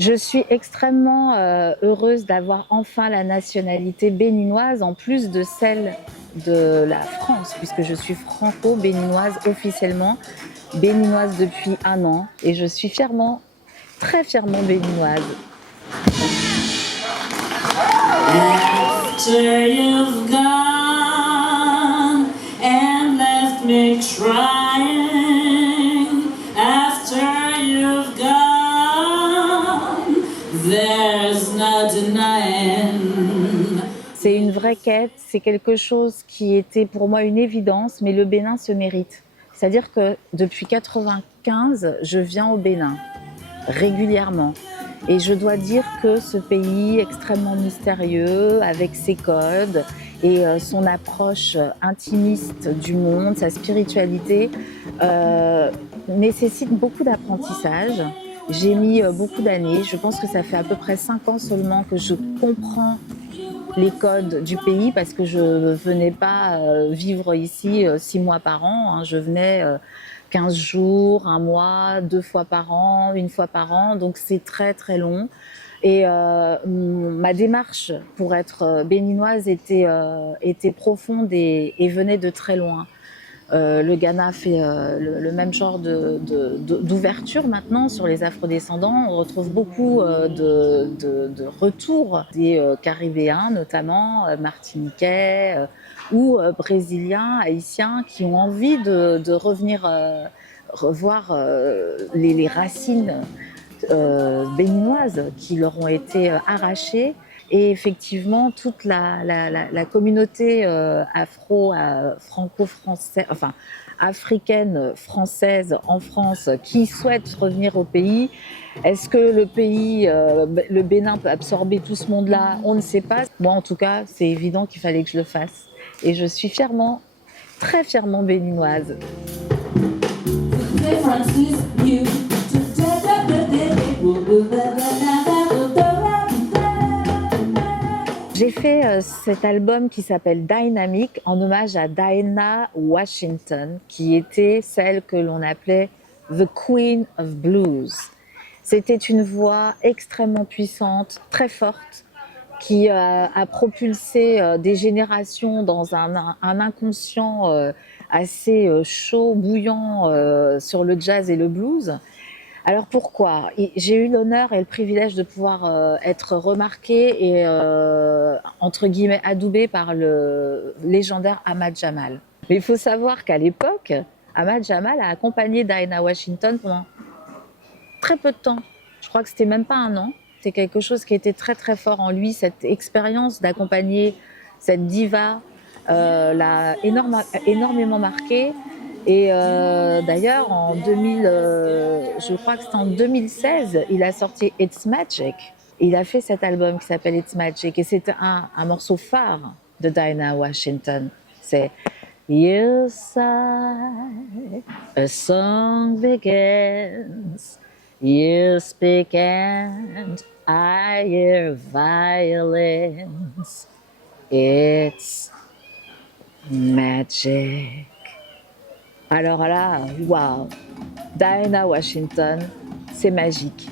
Je suis extrêmement heureuse d'avoir enfin la nationalité béninoise en plus de celle de la France, puisque je suis franco-béninoise officiellement, béninoise depuis 1 an et je suis fièrement, très fièrement béninoise. After you've gone and left me crying, after you've gone, there's no denying. C'est une vraie quête, c'est quelque chose qui était pour moi une évidence, mais le Bénin se mérite. C'est-à-dire que depuis 1995, je viens au Bénin régulièrement. Et je dois dire que ce pays extrêmement mystérieux, avec ses codes et son approche intimiste du monde, sa spiritualité, nécessite beaucoup d'apprentissage. J'ai mis beaucoup d'années, je pense que ça fait à peu près 5 ans seulement que je comprends les codes du pays parce que je ne venais pas vivre ici 6 mois par an, hein. Je venais 15 jours, 1 mois, 2 fois par an, 1 fois par an, donc c'est très très long. Et ma démarche pour être béninoise était profonde et venait de très loin. Le Ghana fait le même genre d'ouverture maintenant sur les afrodescendants. On retrouve beaucoup de retours des Caribéens, notamment martiniquais ou brésiliens, haïtiens, qui ont envie de revenir revoir les racines béninoises qui leur ont été arrachées. Et effectivement, toute la communauté franco-française, enfin africaine, française en France, qui souhaite revenir au pays. Est-ce que le pays, le Bénin peut absorber tout ce monde-là? On ne sait pas. Moi, en tout cas, c'est évident qu'il fallait que je le fasse. Et je suis fièrement, très fièrement béninoise. J'ai fait cet album qui s'appelle Dynamic en hommage à Dinah Washington, qui était celle que l'on appelait The Queen of Blues. C'était une voix extrêmement puissante, très forte, qui a propulsé des générations dans un inconscient assez chaud, bouillant sur le jazz et le blues. Alors pourquoi? J'ai eu l'honneur et le privilège de pouvoir être remarquée et entre guillemets adoubée par le légendaire Ahmad Jamal. Mais il faut savoir qu'à l'époque, Ahmad Jamal a accompagné Dinah Washington pendant très peu de temps. Je crois que c'était même pas 1 an. C'est quelque chose qui était très très fort en lui, cette expérience d'accompagner cette diva l'a énormément marqué. Et d'ailleurs, en 2000, je crois que c'était en 2016, il a sorti It's Magic. Il a fait cet album qui s'appelle It's Magic et c'est un morceau phare de Dinah Washington. C'est You sigh, a song begins. You speak and I hear violins. It's magic. Alors là, waouh, Dinah Washington, c'est magique.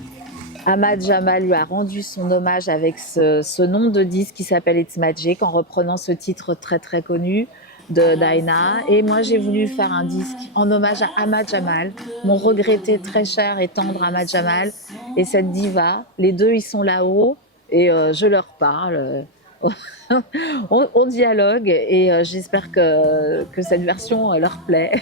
Ahmad Jamal lui a rendu son hommage avec ce nom de disque qui s'appelle It's Magic, en reprenant ce titre très très connu de Dinah. Et moi, j'ai voulu faire un disque en hommage à Ahmad Jamal, mon regretté très cher et tendre Ahmad Jamal, et cette diva. Les deux, ils sont là-haut et je leur parle. On dialogue et j'espère que cette version leur plaît.